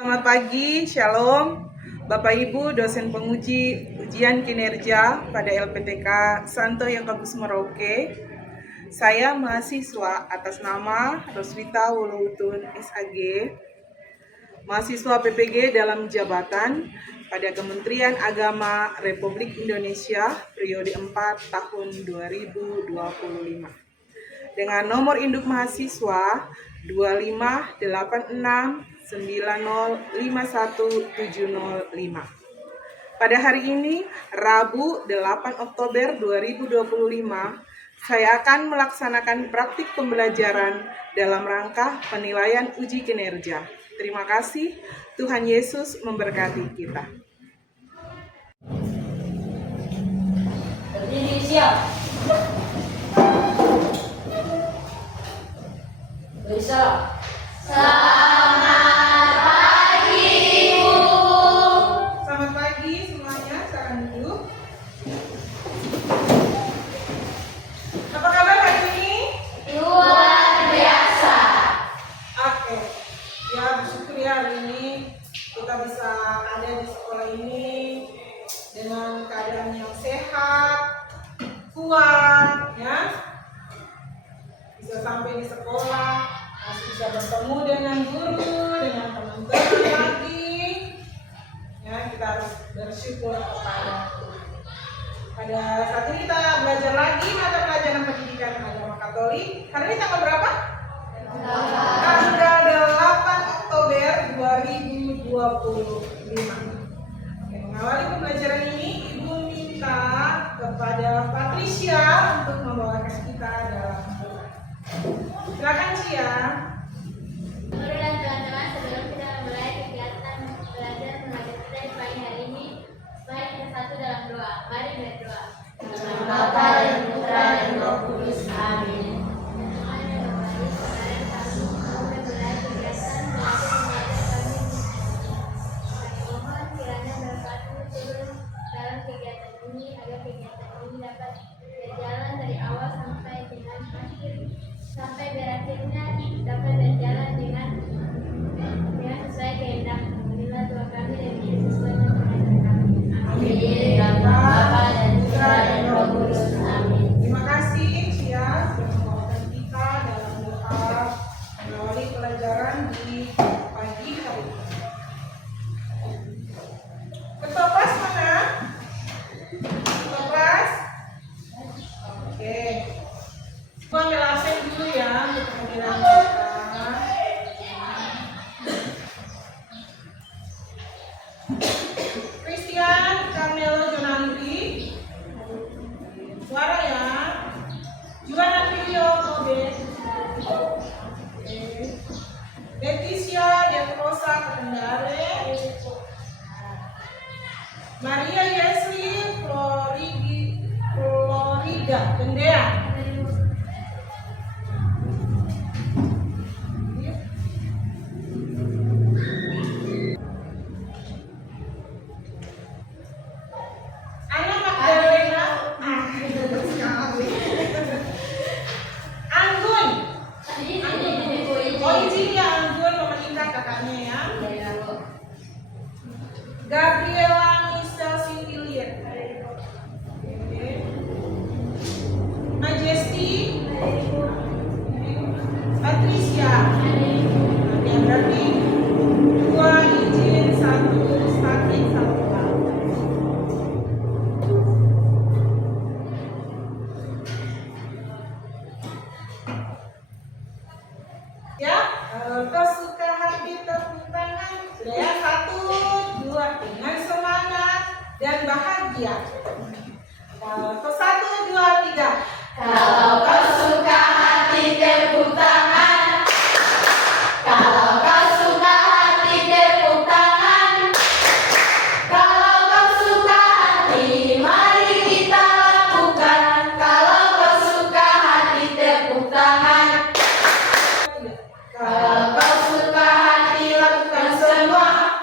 Selamat pagi, Shalom. Bapak Ibu dosen penguji ujian kinerja pada LPTK Santo Yakobus Merauke. Saya mahasiswa atas nama Roswita Wuluwutun SAG, mahasiswa PPG dalam jabatan pada Kementerian Agama Republik Indonesia periode 4 tahun 2025. Dengan nomor induk mahasiswa 25869051705. Pada hari ini, Rabu 8 Oktober 2025, saya akan melaksanakan praktik pembelajaran dalam rangka penilaian uji kinerja. Terima kasih, Tuhan Yesus memberkati kita. Berdiri siap. Beri salam. Selamat pagi, Ibu. Selamat pagi semuanya, silakan duduk. Apa kabar hari ini? Luar biasa. Oke, ya bersyukur ya hari ini kita bisa ada di sekolah ini dengan keadaan yang sehat, kuat, ya. Bisa sampai di sekolah, masih bisa bertemu dengan guru, dengan teman-teman lagi. Ya, kita harus bersyukur kepada Tuhan. Pada saat ini kita belajar lagi mata pelajaran pendidikan agama Katolik. Hari ini tanggal berapa? Tanggal 8 Oktober 2025. Oke, mengawali pembelajaran ini, Ibu minta kepada Patricia untuk membawakan kita dalam doa. Silakan Cia. Guru dan teman-teman, sebelum kita memulai kegiatan belajar mengajar kita di pagi hari ini, mari kita satu dalam doa. Mari berdoa. Nama Bapa dan Putra dan Roh Kudus. Amin. Tuhan yang baik, kemarin kami mau memulai kegiatan belajar mengajar kami. Kami mohon kiranya berkat-Mu turun dalam kegiatan ini agar kegiatan ini dapat berjalan dari awal sampai dengan akhir, sampai berakhirnya dapat berjalan dengan sesuai kehendak-Mu. Inilah doa kami dan Yesus Tuhan mengajar kami. Amin. Nama Bapa dan Putra dan Roh Kudus. Amin. Terima kasih Cia sudah membawakan kita dalam doa mengawali pelajaran di pagi hari ini. Ketua kelas mana? Ketua kelas? Oke. Gua ambil absen dulu ya untuk kehadiran kita. Christian Carmelo Jonandri. Suara ya. Juana Prio Kobe. Oke. Leticia Devrosa Kendare. Maria Yesli Florida Gendean. Ana Magdalena Anggun. Oh izin ya Anggun memenikah kakaknya ya. Gabriela Michelle Sintilian. Majesty. Patricia. Ya berarti dua izin satu statik satu hal. Ya, kesuka hati tepuk tangan. Sudah ya, 1, 2, dengan semangat dan bahagia. Ke 1, 2, 3. Kalau kau suka hati tepuk tangan. Kalau kau suka hati tepuk tangan. Kalau kau suka hati mari kita lakukan. Kalau kau suka hati tepuk tangan. Kalau kau suka hati lakukan semua.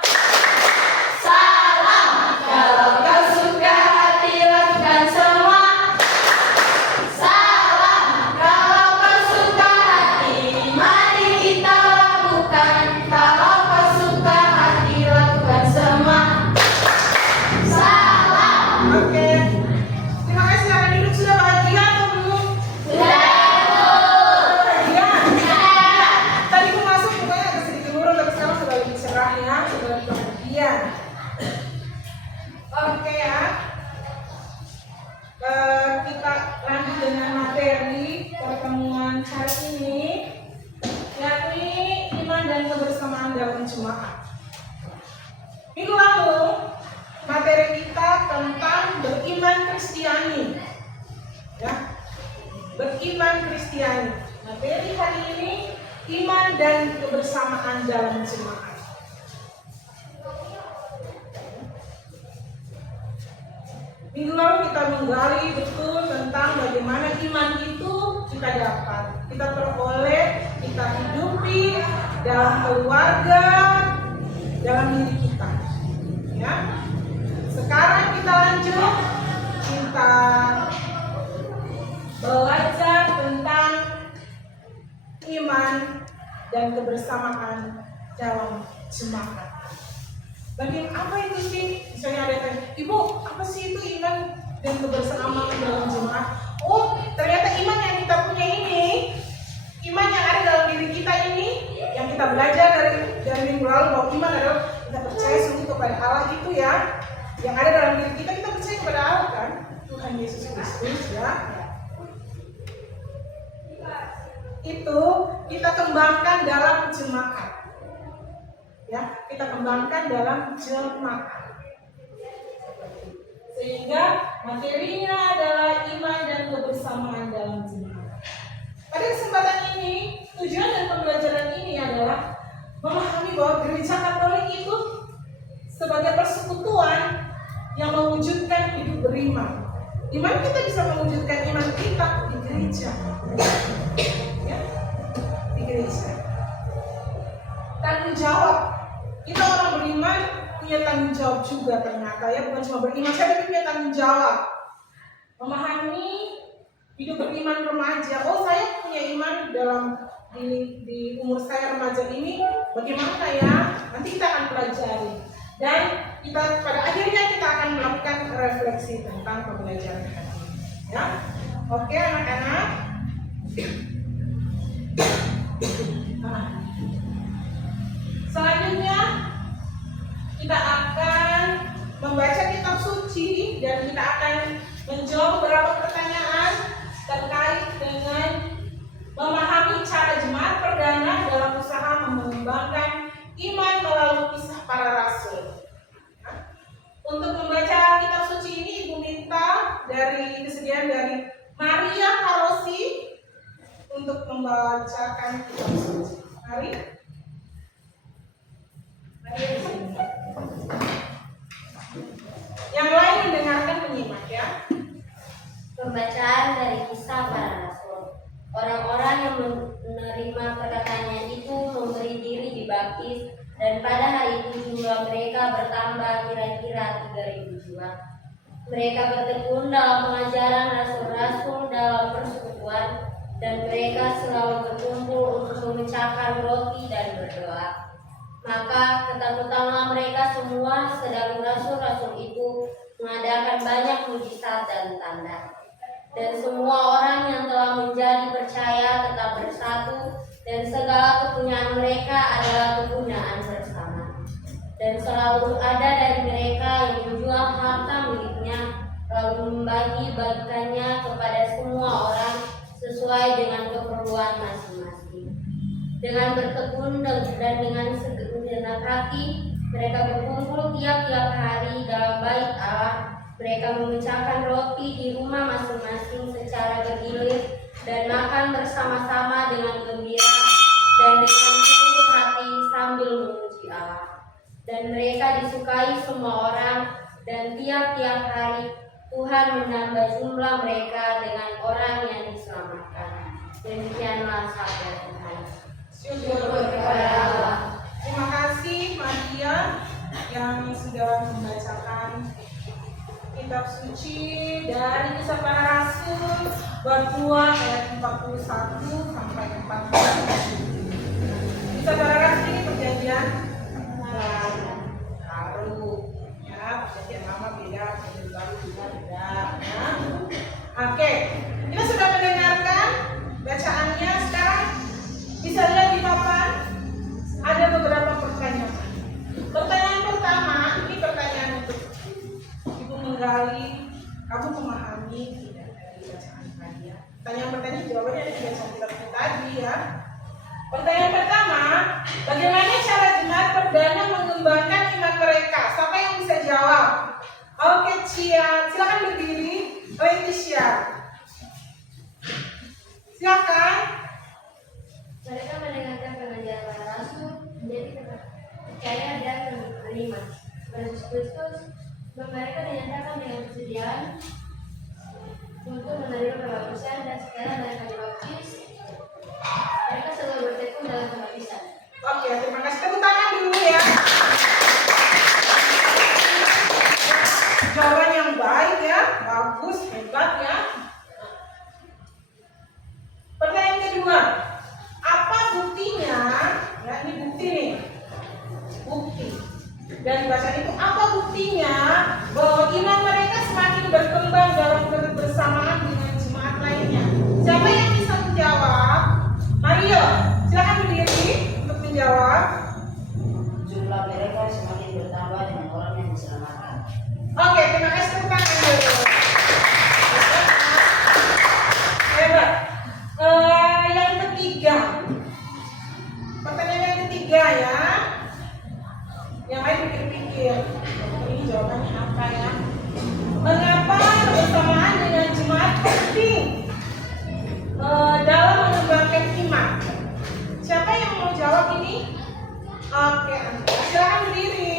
Salam. Kalau kau suka hati lakukan semua. Salam. dengan cara ini, yakni iman dan kebersamaan dalam jemaat. Minggu lalu materi kita tentang beriman Kristiani, ya, beriman Kristiani. Materi hari ini iman dan kebersamaan dalam jemaat. Minggu lalu kita menggali betul tentang bagaimana iman itu kita dapat, kita peroleh, kita hidupi dalam keluarga, dalam diri kita. Ya. Sekarang kita lanjut, kita belajar tentang iman dan kebersamaan dalam jemaat. Bagaimana apa itu sih? Misalnya ada yang tanya, Ibu, apa sih itu iman dan kebersamaan dalam jemaat? Oh, ternyata iman yang kita punya ini, iman yang ada dalam diri kita ini, yang kita belajar dari minggu lalu bahwa iman adalah kita percaya sungguh kepada Allah itu ya, yang ada dalam diri kita, kita percaya kepada Allah kan, Tuhan Yesus Kristus ya. Itu kita kembangkan dalam jemaat. Ya, kita kembangkan dalam jemaat. Sehingga materinya adalah iman dan kebersamaan dalam jemaat. Pada kesempatan ini, tujuan dan pembelajaran ini adalah memahami bahwa gereja Katolik itu sebagai persekutuan yang mewujudkan hidup beriman. Di mana kita bisa mewujudkan iman kita di gereja. Ya, di gereja. Tanggung jawab. Kita orang beriman punya tanggung jawab juga ternyata ya, bukan cuma beriman saja tapi punya tanggung jawab. Memahami hidup beriman remaja. Oh, saya punya iman dalam di umur saya remaja ini bagaimana ya? Nanti kita akan pelajari. Dan kita pada akhirnya kita akan melakukan refleksi tentang pembelajaran hari ini. Ya. Oke, anak-anak. Selanjutnya kita akan membaca kitab suci dan kita akan menjawab beberapa pertanyaan terkait dengan memahami cara jemaat perdana dalam usaha mengembangkan iman melalui kisah para rasul. Untuk membaca kitab suci ini Ibu minta dari kesediaan dari Maria Karosi untuk membacakan kitab suci. Mari. Yang lain mendengarkan menyimak ya. Pembacaan dari kisah para rasul. Orang-orang yang menerima perkataannya itu memberi diri dibaptis, dan pada hari itu jumlah mereka bertambah kira-kira 3.000 jiwa. Mereka bertekun dalam pengajaran rasul-rasul dalam persekutuan, dan mereka selalu berkumpul untuk memecahkan roti dan berdoa. Maka ketakutanlah mereka semua, sedang rasul-rasul itu mengadakan banyak mujizat dan tanda. Dan semua orang yang telah menjadi percaya tetap bersatu, dan segala kepunyaan mereka adalah kepunyaan bersama. Dan selalu ada dari mereka yang menjual harta miliknya, lalu membagi-bagikannya kepada semua orang sesuai dengan keperluan masing-masing. Dengan bertekun dan dengan segenap hati, mereka berkumpul tiap-tiap hari dalam bait Allah. Mereka memecahkan roti di rumah masing-masing secara bergilir dan makan bersama-sama dengan gembira dan dengan seluruh hati sambil memuji Allah. Dan mereka disukai semua orang, dan tiap-tiap hari Tuhan menambah jumlah mereka dengan orang yang diselamatkan. Demikianlah sabda Tuhan. Syukur kepada Allah. Terima kasih Maria yang sudah membacakan kitab suci dari kisah para rasul bab 2 ayat 41 sampai 44. Kisah para rasul ini perjanjian baru, ya, perjanjian lama beda, perjanjian baru juga beda. Ya. Oke, kita sudah mendengarkan bacaannya. Sekarang bisa lihat di papan ada beberapa pertanyaan. Pertanyaan pertama, ini pertanyaan untuk Ibu menggali, kamu memahami tidak dari bacaan Maria? Pertanyaan jawabannya ada di bacaan kitab kita. Pertanyaan pertama, bagaimana cara jemaat perdana mengembangkan iman mereka? Siapa yang bisa jawab? Oke, Cian, silakan berdiri. Leticia, silakan. Mereka mendengarkan pengajaran para rasul, menjadi percaya dan menerima Yesus Kristus. Mereka dinyatakan dengan kesediaan untuk menerima pembaptisan dan setelah mereka dibaptis, mereka selalu bertekun dalam pembaptisan. Oke, terima kasih. Tepuk tangan dulu ya. Jawaban yang baik ya, bagus, hebat ya. Pertanyaan kedua, apa buktinya? Ya, ini bukti nih, bukti. Dan bacaan itu apa buktinya bahwa iman mereka semakin berkembang dalam kebersamaan dengan jemaat lainnya? Siapa yang bisa menjawab? Mario, silakan berdiri untuk menjawab. Jumlah mereka semakin bertambah dengan orang yang diselamatkan. Oke, terima kasih, tepuk tangan dulu. Hebat. Yang ketiga, pertanyaan yang ketiga ya. Yang lain pikir-pikir, ini jawabannya apa ya? Mengapa kebersamaan dengan jemaat penting dalam mengembangkan iman? Siapa yang mau jawab ini? Oke, Anda silakan berdiri.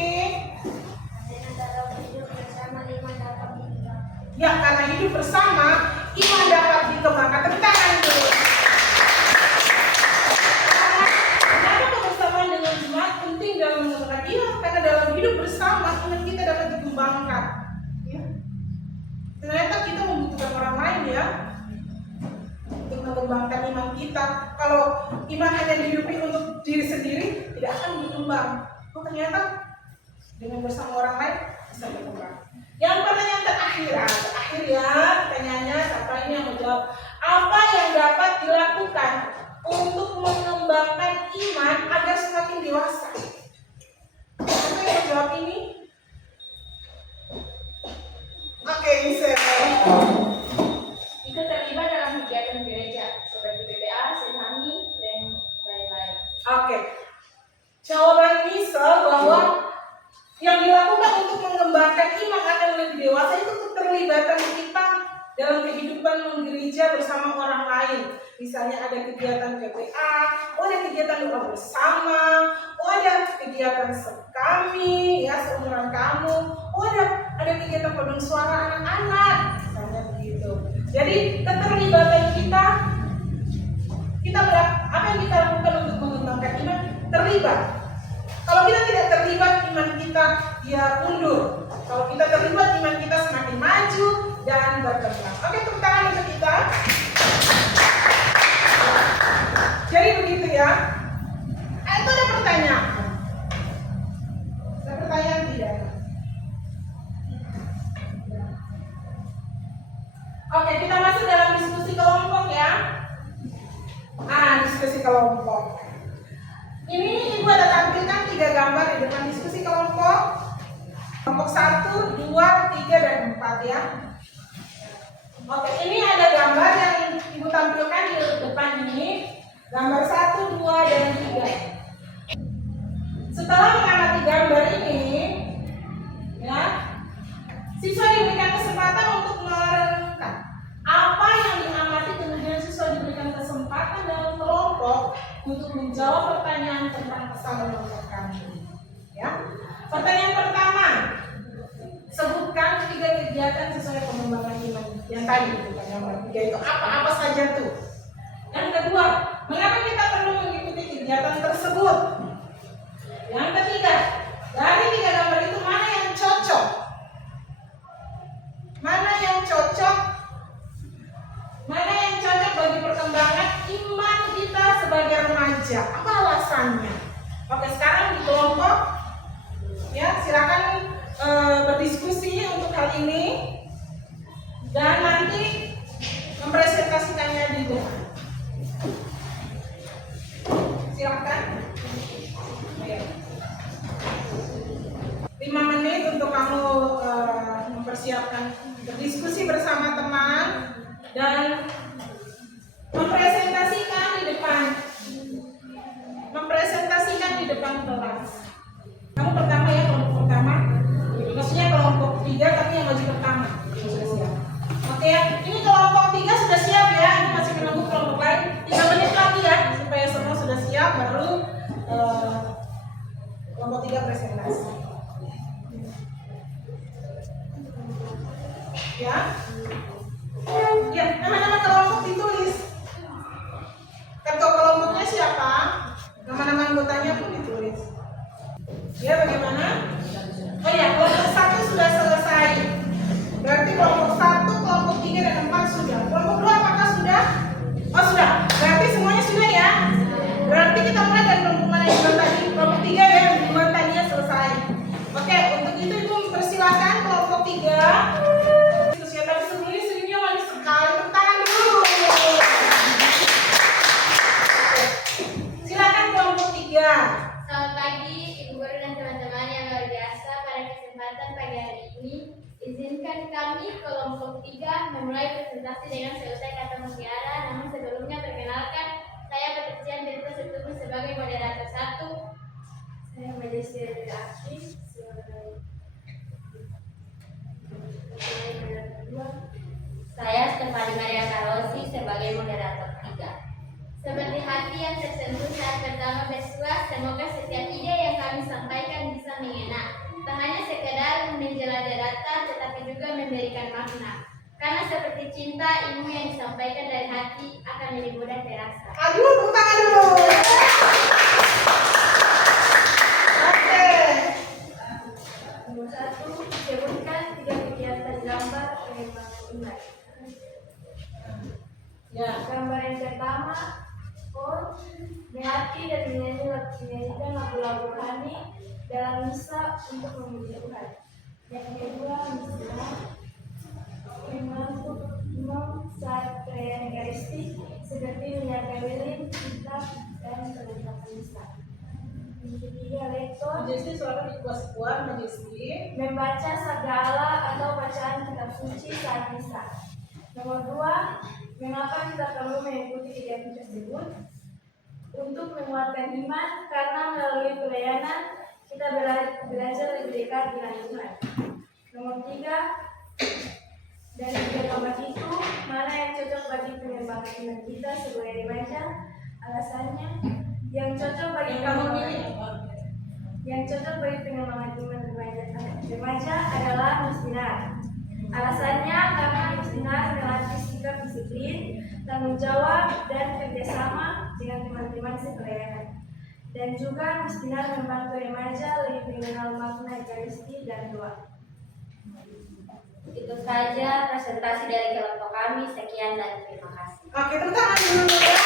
Ya, karena hidup bersama, iman dapat dikembangkan. Tepuk tangan dulu. Kenapa kebersamaan dengan jemaat penting dalam mengembangkan iman? Karena dalam hidup bersama, iman kita dapat dikembangkan. Ya. Ternyata kita membutuhkan orang lain ya, untuk mengembangkan iman kita. Kalau iman hanya dihidupi untuk diri sendiri, tidak akan berkembang. Oh, ternyata dengan bersama orang lain bisa berkembang. Yang pertanyaan terakhir ya, pertanyaannya siapa ini yang menjawab? Apa yang dapat dilakukan untuk mengembangkan iman agar semakin dewasa? Siapa yang menjawab ini? Oke, Michelle. Ikut terlibat dalam kegiatan gereja seperti PPA, Sinhami, dan lain-lain. Oke. Jawaban Michelle bahwa yang dilakukan untuk mengembangkan iman agar lebih dewasa itu keterlibatan kita dalam kehidupan menggereja bersama orang lain. Misalnya ada kegiatan PPA, ada kegiatan doa bersama, ada kegiatan sekami, ya seumuran kamu, ada kegiatan paduan suara anak-anak, misalnya begitu. Jadi keterlibatan kita apa yang kita lakukan untuk mengembangkan iman? Terlibat. Kalau kita tidak terlibat, iman kita dia mundur. Kalau kita terlibat, iman kita semakin maju dan berkembang. Oke, tepuk tangan untuk kita. Jadi begitu ya. Itu ada pertanyaan. Ada pertanyaan tidak? Oke, kita masuk dalam diskusi kelompok ya. Diskusi kelompok. Ini Ibu ada tampilkan 3 gambar di depan diskusi kelompok. Kelompok 1, 2, 3, dan 4 ya. Oke, ini ada gambar yang Ibu tampilkan di depan ini. Gambar 1, 2, dan 3. Setelah mengamati gambar ini, ya, siswa diberikan kesempatan untuk merenungkan apa yang diamati, kemudian siswa diberikan kesempatan dalam kelompok untuk menjawab pertanyaan tentang pesan kelompok kami. Ya. Pertanyaan pertama, sebutkan 3 kegiatan sesuai pengembangan iman yang tadi pertanyaan 3 itu apa saja tuh. Yang kedua, mengapa kita perlu mengikuti kegiatan tersebut? Yang ketiga, dari 3 gambar itu mana yang cocok? Mana yang cocok? Mana yang cocok bagi perkembangan iman kita sebagai remaja? Apa alasannya? Oke, sekarang di kelompok ya silakan berdiskusi untuk hal ini dan nanti mempresentasikannya di depan. Silakan. 5 menit untuk kamu mempersiapkan berdiskusi bersama teman dan mempresentasikan di depan presentasi. Ya, ya, nama-nama kelompok ditulis. Ketua kelompoknya siapa? Nama-nama anggotanya pun ditulis. Ya, bagaimana? Oh ya, kelompok 1 sudah selesai. Berarti kelompok 1, kelompok 3 dan 4 sudah. Kelompok 2 apakah sudah? Oh sudah. Berarti semuanya sudah ya. Berarti kita mulai dari kelompok mana yang tadi? Kelompok 3 ya, yang tadinya selesai. Oke, untuk itu Ibu persilakan kelompok 3. Terus ya tadi sebelumnya seringnya manis sekali. Tepuk tangan dulu. Oke. Silakan kelompok 3. Selamat pagi, Ibu Guru dan teman-teman yang luar biasa. Pada kesempatan pagi hari ini, izinkan kami kelompok 3 memulai presentasi dengan selesai kata mutiara. Namun sebelumnya perkenalkan, saya Patrician Tirta Setubu sebagai moderator 1. Saya Majesty Aki sebagai moderator 2. Saya Stefani Maria Karosi sebagai moderator 3. Seperti hati yang tersentuh saat pertama bersua, semoga setiap ide yang kami sampaikan bisa mengena. Tak hanya sekedar menjelajah data, tetapi juga memberikan makna. Karena seperti cinta, ilmu yang disampaikan dari hati akan lebih mudah terasa. Aduh, tepuk tangan dulu. Oke. Nomor 1, sebutkan 3 kegiatan gambar pengembangan iman. Ya. Gambar yang pertama, berhati dan menyanyikan lagu-lagu rohani dalam misa untuk memuji Tuhan. Yang kedua, misalnya imam saat perayaan Eucharistik seperti menyiapkan lilin, kitab, dan perlengkapan misa. Yang ketiga, lektor Majesty suara dikuas-kuas, Majesty. membaca sabda Allah atau bacaan kitab suci saat misa. Nomor 2, mengapa kita perlu mengikuti kegiatan tersebut? Untuk menguatkan iman, karena melalui pelayanan kita belajar lebih dekat dengan Tuhan. Nomor 3, dari 3 tempat itu, mana yang cocok bagi pengembangan iman kita sebagai remaja? Alasannya, yang cocok bagi pengembangan iman remaja adalah Mustinar. Alasannya karena Mustinar melatih sikap disiplin, tanggung jawab, dan kerjasama dengan teman-teman sepelayanan. Dan juga Mustinar membantu remaja lebih mengenal makna Ekaristi dan doa. Itu saja presentasi dari kelompok kami. Sekian dan terima kasih. Oke, tepuk tangan dulu ya.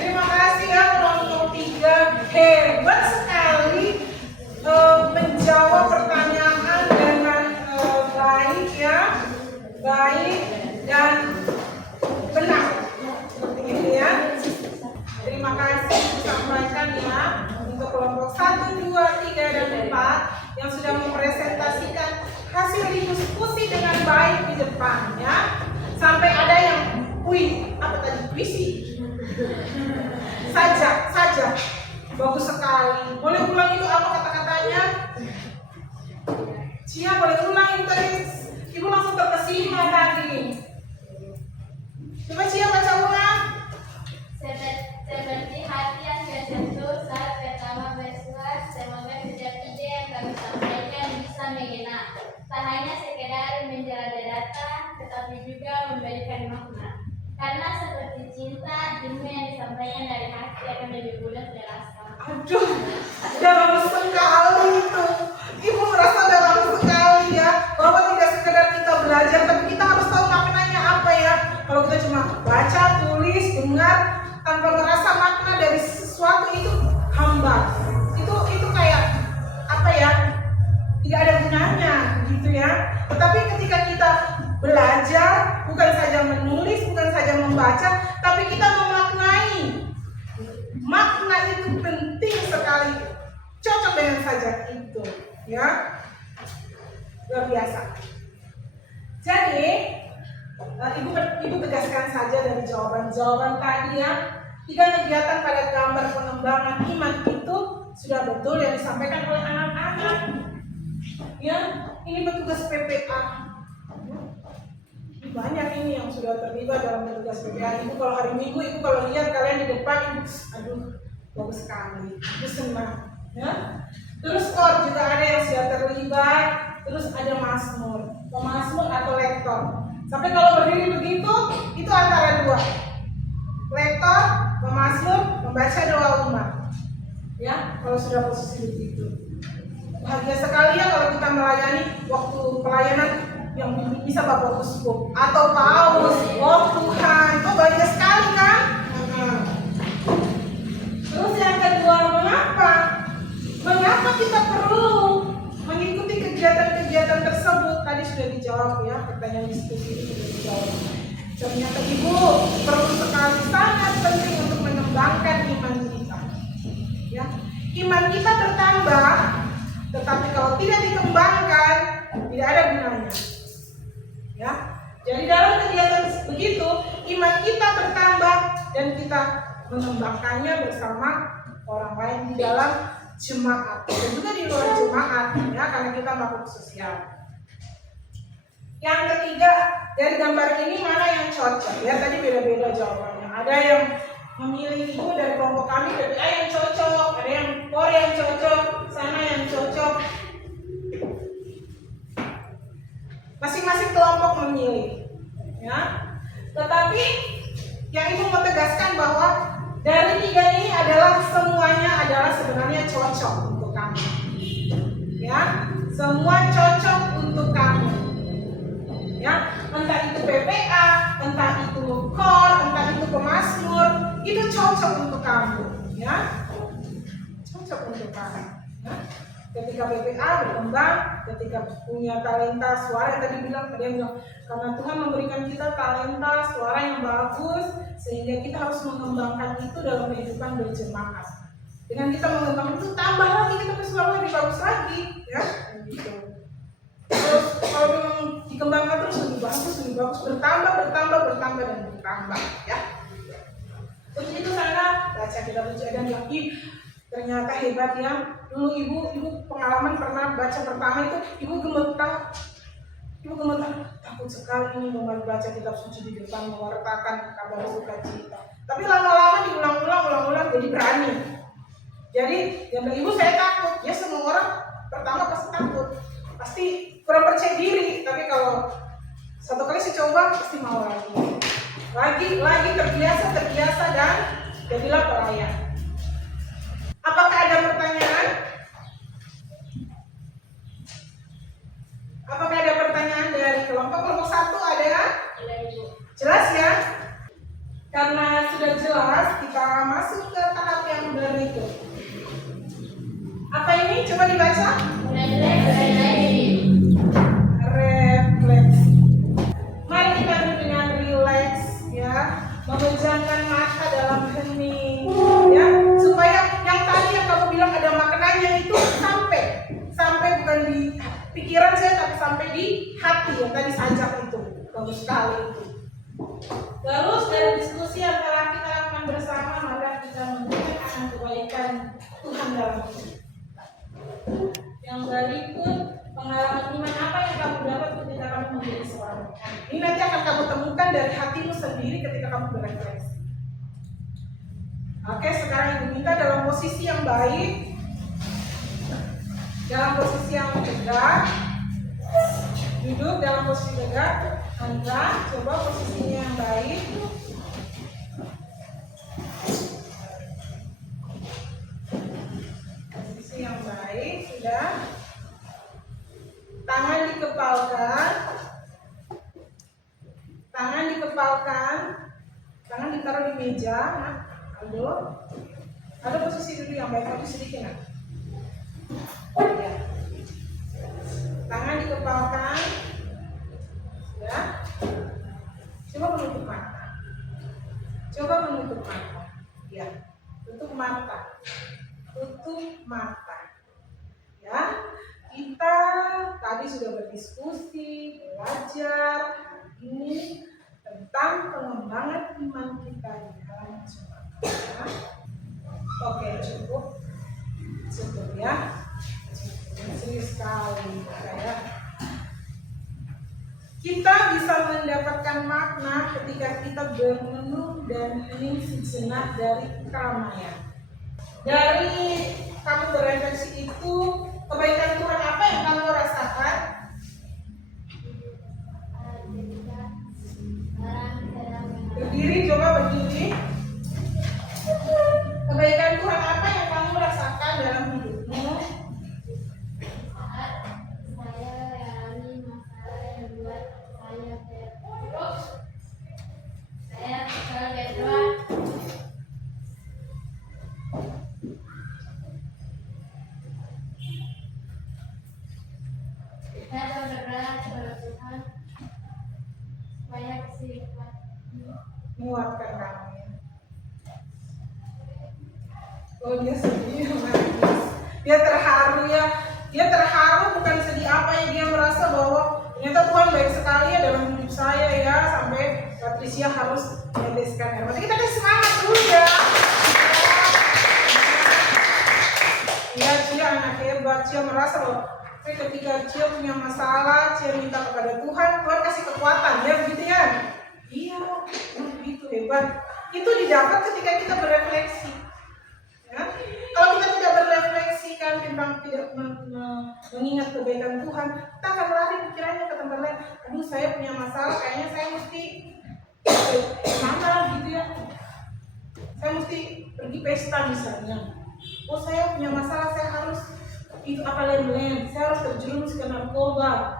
Terima kasih ya kelompok 3. Hebat sekali menjawab pertanyaan dengan baik ya, baik dan benar. Seperti itu ya. Terima kasih disampaikan ya untuk kelompok 1, 2, 3, dan 4 yang sudah mempresentasikan hasil diskusi dengan baik di depan ya. Sampai ada yang puisi saja bagus sekali. Boleh ulang itu apa kata-katanya? Cia boleh ulang itu tadi. Ibu langsung terkesima tadi. Coba Cia baca ulang. Seperti hati yang tersentuh saat pertama bersua, semoga setiap ide yang kami sampaikan bisa mengena. Tak hanya sekedar menjelajah data, tetapi juga memberikan makna. Karena seperti cinta, ilmu yang disampaikan dari hati akan lebih mudah terasa. Aduh, dalam sekali itu. Ibu merasa dalam sekali ya, bahwa tidak sekedar kita belajar, tapi kita harus tahu maknanya apa ya. Kalau kita cuma baca, tulis, dengar, tanpa merasa makna dari sesuatu itu hambar. Itu kayak apa ya? Tidak ada gunanya, gitu ya. Tetapi ketika kita belajar, bukan saja menulis, bukan saja membaca, tapi kita memaknai. Makna itu penting sekali, cocok dengan sajak itu, ya, luar biasa. Jadi, ibu tegaskan saja dari jawaban tadi ya, 3 kegiatan pada gambar pengembangan iman itu sudah betul yang disampaikan oleh anak-anak. Ya, ini petugas PPA. Banyak ini yang sudah terlibat dalam tugas PPA. Ibu kalau hari Minggu, ibu kalau lihat kalian di depan, ibu, aduh, bagus sekali, itu senang. Ya. Terus kor juga ada yang sudah terlibat, terus ada mazmur, pemazmur atau lektor. Sampai kalau berdiri begitu, itu antara dua, lektor, pemazmur, membaca doa umat. Ya, kalau sudah posisi begitu. Bahagia sekali ya kalau kita melayani waktu pelayanan yang bisa Bapak Uskup atau Paus, oh Tuhan, itu bahagia sekali kan? Terus yang kedua, mengapa kita perlu mengikuti kegiatan-kegiatan tersebut? Tadi sudah dijawab ya, pertanyaan diskusi itu sudah dijawab. Ternyata Ibu perlu sekali, sangat penting untuk mengembangkan iman kita. Ya, iman kita bertambah, tetapi kalau tidak dikembangkan, tidak ada gunanya. Ya, jadi dalam kegiatan begitu, iman kita bertambah dan kita mengembangkannya bersama orang lain di dalam jemaat dan juga di luar jemaat, ya, karena kita makhluk sosial. Yang ketiga, dari gambar ini mana yang cocok? Ya, tadi beda-beda jawabannya. Ada yang memilih Ibu dari kelompok kami KPA yang cocok, ada yang KOR yang cocok, sana yang cocok. Masing-masing kelompok memilih, ya. Tetapi yang Ibu mau tegaskan bahwa dari tiga ini adalah semuanya adalah sebenarnya cocok untuk kamu, ya. Semua cocok untuk kamu, ya. Entah itu PPA, entah itu KOR, entah itu pemazmur, itu cocok untuk kamu, ya. Cocok untuk kamu, ya. Ketika PPA berkembang, ketika punya talenta suara yang tadi bilang, ada yang bilang karena Tuhan memberikan kita talenta suara yang bagus, sehingga kita harus mengembangkan itu dalam kehidupan berjemaat. Dengan kita mengembangkan itu, tambah lagi kita punya suara lebih bagus lagi, ya, gitu. Terus kalau memang dikembangkan terus lebih bagus, bertambah dan bertambah, ya. Terus itu sana baca kita baca dan lagi ternyata hebat ya. Dulu ibu pengalaman pernah baca pertama itu ibu gemetar, takut sekali ini membaca kitab suci di depan, mewartakan kabar sukacita. Tapi lama-lama diulang-ulang jadi berani. Jadi yang ibu saya takut, ya semua orang pertama pasti takut, pasti kurang percaya diri. Tapi kalau satu kali saya coba pasti mau lagi terbiasa dan jadilah pelayan. Apakah ada pertanyaan? Apakah ada pertanyaan dari kelompok satu ada? Jelas ya? Karena sudah jelas, kita masuk ke tahap yang berikut. Apa ini? Coba dibaca. Refleksi. Mari kita duduk dengan rileks, ya, memejamkan mata dalam hening, ya, supaya yang tadi yang kamu bilang ada maknanya itu sampai bukan di pikiran saya, tapi sampai di hati yang tadi sajak itu. Bagus sekali itu. Terus dari diskusi yang telah kita lakukan bersama, maka kita mendengarkan kebaikan Tuhan dalam hidup. Yang berikut, pengalaman iman apa yang kamu dapat ketika kamu menjadi seorang iman. Ini nanti akan kamu temukan dari hatimu sendiri ketika kamu berefleksi. Oke, sekarang Ibu minta dalam posisi yang baik, dalam posisi yang tegak, duduk dalam posisi tegak. Anda coba posisinya yang baik. Posisi yang baik sudah. Tangan dikepalkan, tangan ditaruh di meja. Nah, ada posisi duduk yang baik, maju sedikit nak. Ya. Tangan dikepalkan. Ya. Coba menutup mata. Ya. Tutup mata. Ya. Kita tadi sudah berdiskusi, belajar ini tentang pengembangan iman kita di dalam jemaat. Ya. Oke, cukup ya. Serius sekali ya. Kita bisa mendapatkan makna ketika kita bermenung dan hening sejenak dari keramaian. Dari kamu berefleksi itu, kebaikan Tuhan apa yang kamu rasakan? Ketika orang sedang Berdiri, coba berdiri. Kebaikan Tuhan apa yang kamu rasakan dalam hidupmu? saat saya mengalami masalah yang membuat saya berdoa. Saya selalu berdoa. Saya selalu berdoa kepada Tuhan supaya sifat Menguatkan kamu ya. Oh dia sedih, nangis. Dia terharu ya. Dia terharu bukan sedih apa ya, dia merasa bahwa ternyata Tuhan baik sekali ya dalam hidup saya ya, sampai Patricia harus meneteskan air mata. Kita kasih semangat dulu ya. Iya, Cia anak hebat. Cia merasa bahwa ketika Cia punya masalah, Cia minta kepada Tuhan, Tuhan kasih kekuatan ya, begitu ya. Iya, begitu hebat. Itu didapat ketika kita berefleksi. Ya. Kalau kita tidak berefleksi kan tentang tidak mengingat kebaikan Tuhan, kita akan lari pikirannya ke tempat lain. Aduh, saya punya masalah, kayaknya saya mesti mana gitu ya. Saya mesti pergi pesta misalnya. Oh, saya punya masalah, saya harus itu apa lain-lain. Saya harus terjerumus ke narkoba.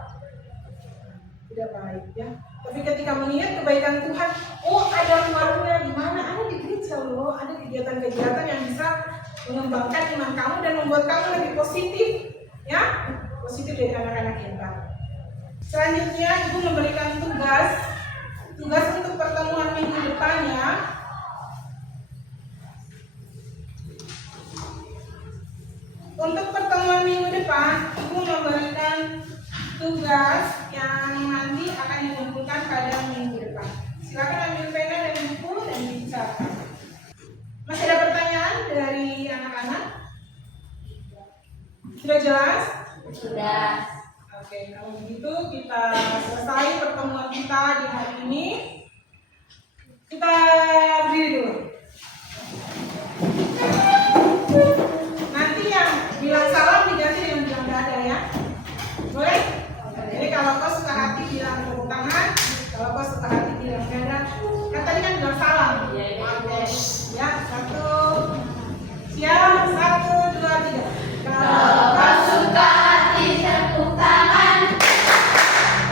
Tidak baik ya. Tapi ketika mengingat kebaikan Tuhan, oh ada warungnya di mana? Ada di gereja loh, ada kegiatan-kegiatan yang bisa mengembangkan iman kamu dan membuat kamu lebih positif, ya, positif dari anak-anak kita. Selanjutnya, Ibu memberikan tugas untuk pertemuan minggu depannya. Untuk pertemuan minggu depan, Ibu memberikan tugas yang nanti akan dikumpulkan pada minggu depan. Silakan ambil pena dan buku dan dicatat. Masih ada pertanyaan dari anak-anak? Sudah jelas? Sudah. Oke, kalau begitu kita selesai pertemuan kita di hari ini. Kita berdiri dulu. Nanti yang bilang salam diganti dengan bilang dada ya. Boleh? Jadi kalau kau suka hati bilang tepuk tangan, kalau kau suka hati bilang dada. Kan tadi kan bilang salam. Oke. Ya, satu. Siap, 1, 2, 3. Kalau kau suka hati tepuk tangan.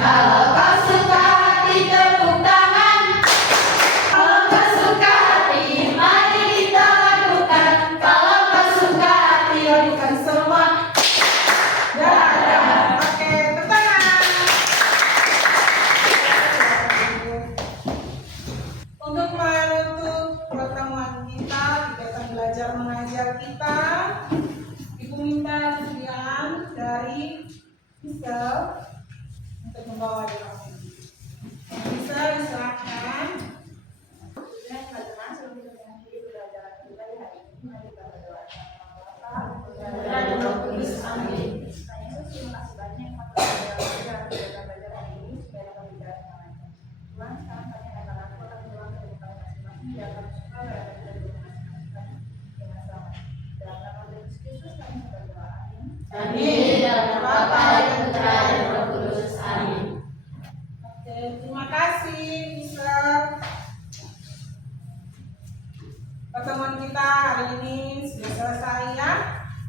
Kalau kau suka hati tepuk tangan. Kalau kau suka hati mari kita lakukan. Kalau kau suka hati lakukan semua. Ya, oke, tepuk tangan. Untuk menutup pertemuan kita, kegiatan belajar mengajar kita, Ibu minta sediaan dari Michelle untuk membawa doa. Bisa silakan. Amin. Dalam nama Bapa dan Putra dan Roh Kudus. Amin. Oke, terima kasih bisa pertemuan kita hari ini sudah selesai ya.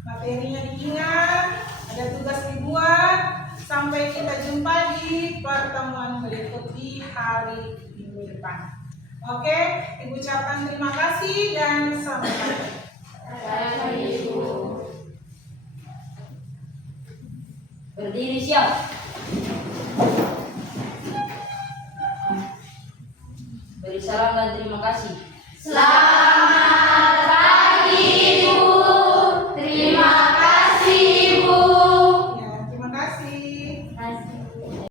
Materinya diingat, ada tugas dibuat. Sampai kita jumpa di pertemuan berikut di hari minggu depan. Oke, Ibu ucapkan terima kasih dan selamat pagi. Selamat Ibu. Berdiri siap. Beri salam dan terima kasih. Selamat.